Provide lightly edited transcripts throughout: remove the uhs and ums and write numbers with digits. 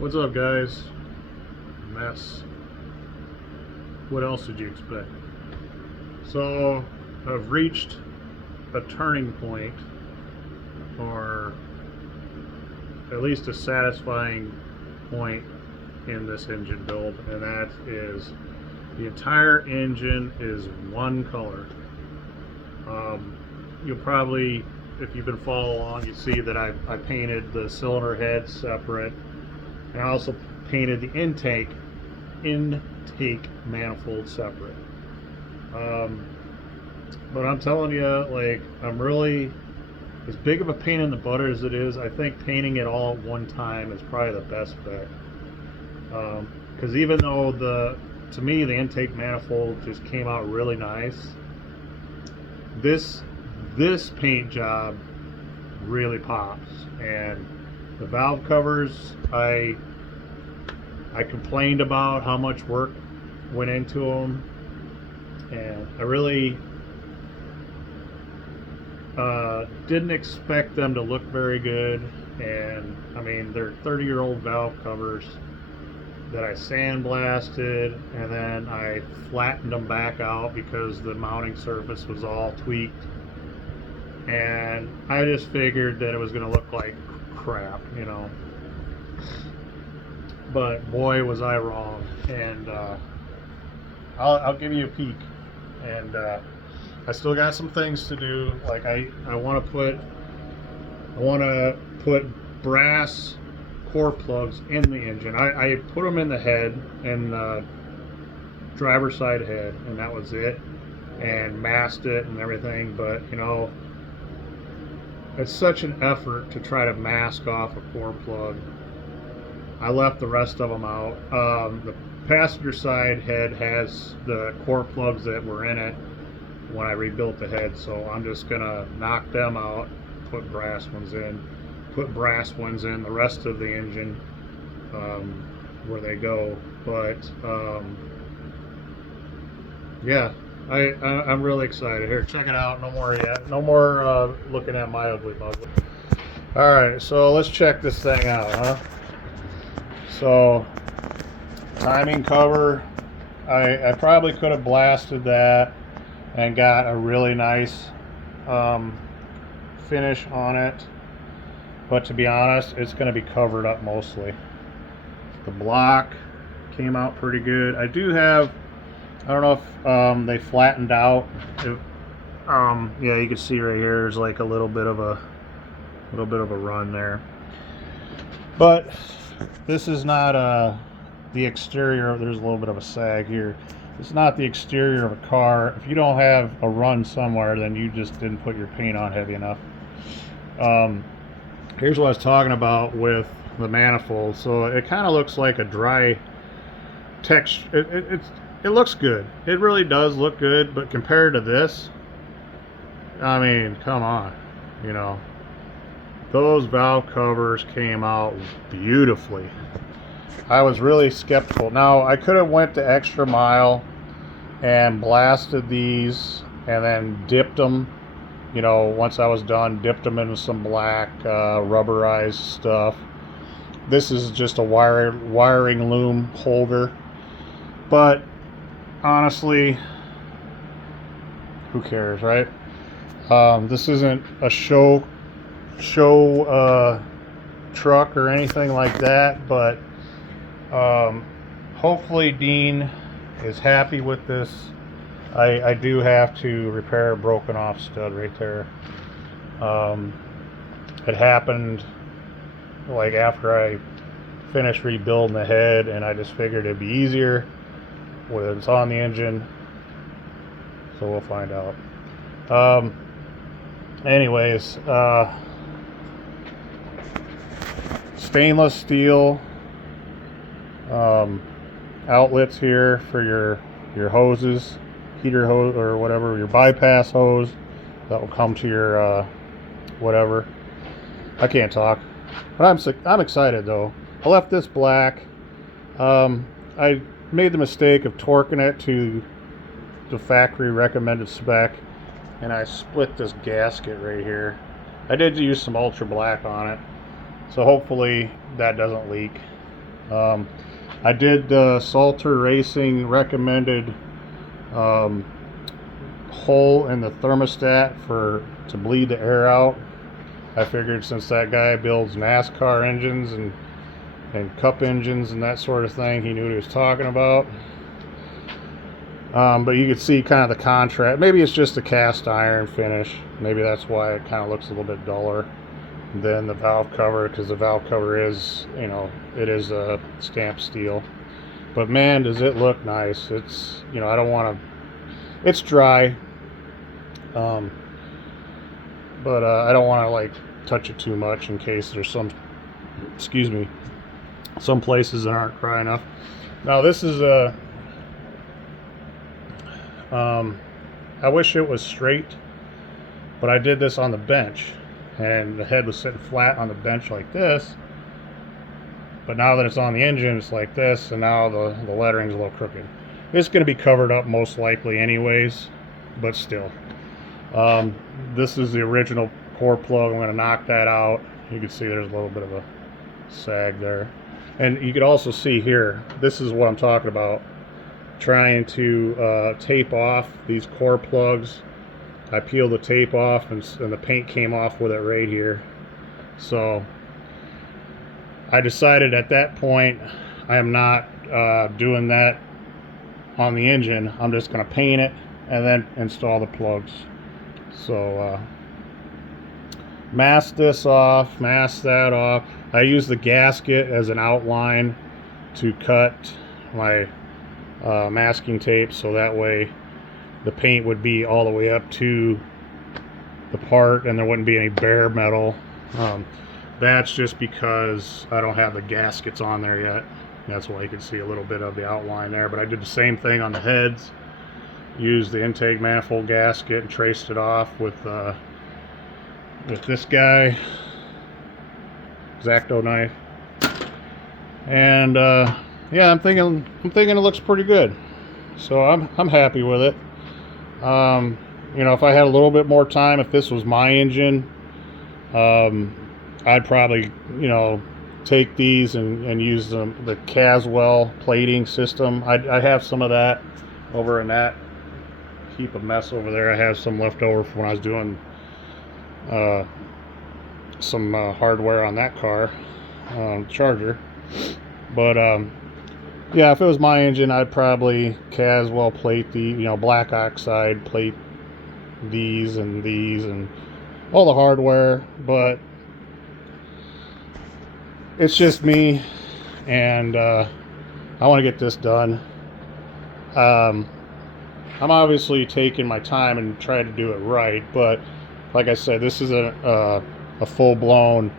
What's up, guys? Mess. What else did you expect? So, I've reached a turning point, or at least a satisfying point in this engine build, and that is the entire engine is one color. You'll probably, if you've been following along, you see that I painted the cylinder head separate, and I also painted the intake manifold separate. But I'm telling you, like, I'm really, as big of a pain in the butt as it is, I think painting it all at one time is probably the best bet. Because even though to me the intake manifold just came out really nice, this paint job really pops. And the valve covers, I complained about how much work went into them, and I really didn't expect them to look very good. And I mean, they're 30-year-old valve covers that I sandblasted, and then I flattened them back out because the mounting surface was all tweaked, and I just figured that it was going to look like crap, you know. But boy, was I wrong. And I'll give you a peek. And I still got some things to do. Like I want to put brass core plugs in the engine. I put them in the head and driver's side head, and that was it, and masked it and everything. But you know, it's such an effort to try to mask off a core plug. I left the rest of them out. The passenger side head has the core plugs that were in it when I rebuilt the head, so I'm just gonna knock them out, put brass ones in the rest of the engine where they go. But yeah, I'm really excited. Here, check it out. No more yet. No more looking at my ugly mug. All right, so let's check this thing out, huh? So, timing cover, I probably could have blasted that and got a really nice finish on it, but to be honest, it's going to be covered up mostly. The block came out pretty good. I do have, I don't know if they flattened out. Yeah, you can see right here there's like a little bit of a run there, but this is not the exterior. There's a little bit of a sag here. It's not the exterior of a car. If you don't have a run somewhere, then you just didn't put your paint on heavy enough. Here's what I was talking about with the manifold. So it kind of looks like a dry texture. It looks good. It really does look good, but compared to this, I mean, come on, you know. Those valve covers came out beautifully. I was really skeptical. Now, I could have went the extra mile and blasted these and then dipped them, you know, once I was done, dipped them into some black rubberized stuff. This is just a wiring loom holder. But honestly, who cares, right? This isn't a show truck or anything like that, but hopefully Dean is happy with this. I do have to repair a broken off stud right there. It happened like after I finished rebuilding the head, and I just figured it'd be easier when it's on the engine, so we'll find out. Anyways, stainless steel outlets here for your hoses, heater hose or whatever, your bypass hose that will come to your whatever. I can't talk, but I'm excited though. I left this black. I made the mistake of torquing it to the factory recommended spec, and I split this gasket right here. I did use some ultra black on it, so hopefully that doesn't leak. I did the Salter Racing recommended hole in the thermostat to bleed the air out. I figured since that guy builds NASCAR engines and cup engines and that sort of thing, he knew what he was talking about. But you can see kind of the contrast. Maybe it's just a cast iron finish. Maybe that's why it kind of looks a little bit duller than the valve cover, because the valve cover is, you know, it is a stamped steel. But man, does it look nice. It's, you know, I don't want to, it's dry. But I don't want to like touch it too much in case there's some, excuse me, some places that aren't dry enough. Now this is a, I wish it was straight, but I did this on the bench and the head was sitting flat on the bench like this, but now that it's on the engine it's like this, and now the lettering's a little crooked. It's going to be covered up most likely anyways, but still. This is the original core plug. I'm going to knock that out. You can see there's a little bit of a sag there, and you can also see here, this is what I'm talking about, trying to tape off these core plugs. I peeled the tape off and the paint came off with it right here. So I decided at that point I am not doing that on the engine. I'm just going to paint it and then install the plugs. So mask this off, mask that off. I use the gasket as an outline to cut my masking tape, so that way the paint would be all the way up to the part and there wouldn't be any bare metal. That's just because I don't have the gaskets on there yet. That's why you can see a little bit of the outline there. But I did the same thing on the heads. Used the intake manifold gasket and traced it off with this guy, X-Acto knife. And yeah, I'm thinking it looks pretty good. So I'm happy with it. You know, if I had a little bit more time, if this was my engine, I'd probably, you know, take these and use the Caswell plating system. I have some of that over in that heap of mess over there. I have some left over from when I was doing some hardware on that car, Charger. But yeah, if it was my engine, I'd probably Caswell plate the, you know, black oxide plate these and all the hardware. But it's just me, and I want to get this done. I'm obviously taking my time and try to do it right, but like I said, this is a full-blown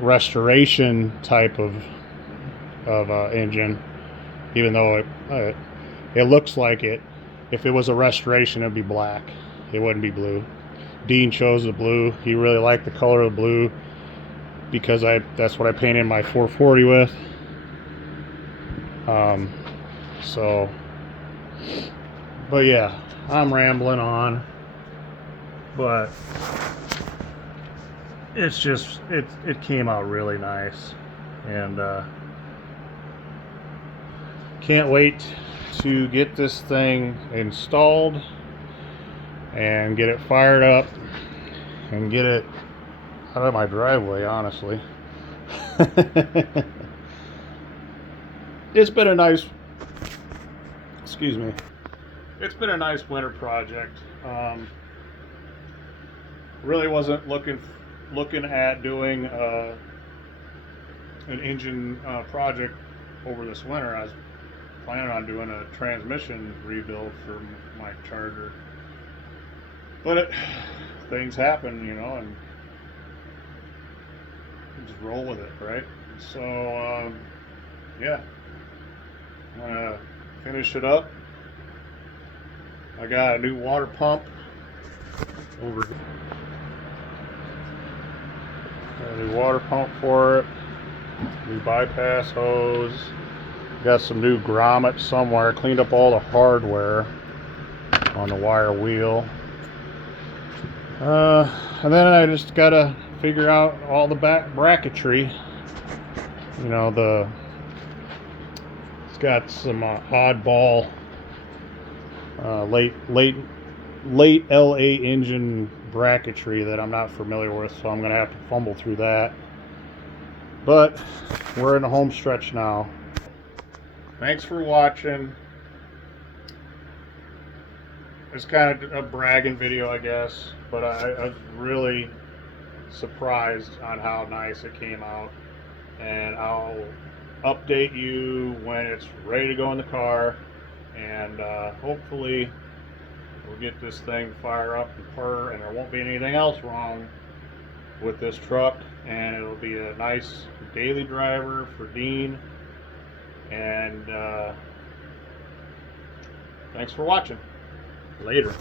restoration type of engine, even though it looks like it. If it was a restoration, it'd be black, it wouldn't be blue. Dean chose the blue. He really liked the color of the blue because that's what I painted my 440 with. So, but yeah, I'm rambling on, but it's just it came out really nice, and can't wait to get this thing installed and get it fired up and get it out of my driveway, honestly. It's been a nice, excuse me, it's been a nice winter project. Really wasn't looking at doing an engine project over this winter. I was planning on doing a transmission rebuild for my Charger, but things happen, you know, and just roll with it, right? So yeah, I'm gonna finish it up. I got a new water pump over here. Got a new water pump for it, new bypass hose, got some new grommets somewhere, cleaned up all the hardware on the wire wheel, and then I just gotta figure out all the back bracketry You know, it's got some oddball late LA engine bracketry that I'm not familiar with, so I'm gonna have to fumble through that. But we're in the home stretch now. Thanks for watching. It's kind of a bragging video, I guess, but I was really surprised on how nice it came out. And I'll update you when it's ready to go in the car, and hopefully we'll get this thing fire up and purr, and there won't be anything else wrong with this truck, and it'll be a nice daily driver for Dean. And thanks for watching. Later.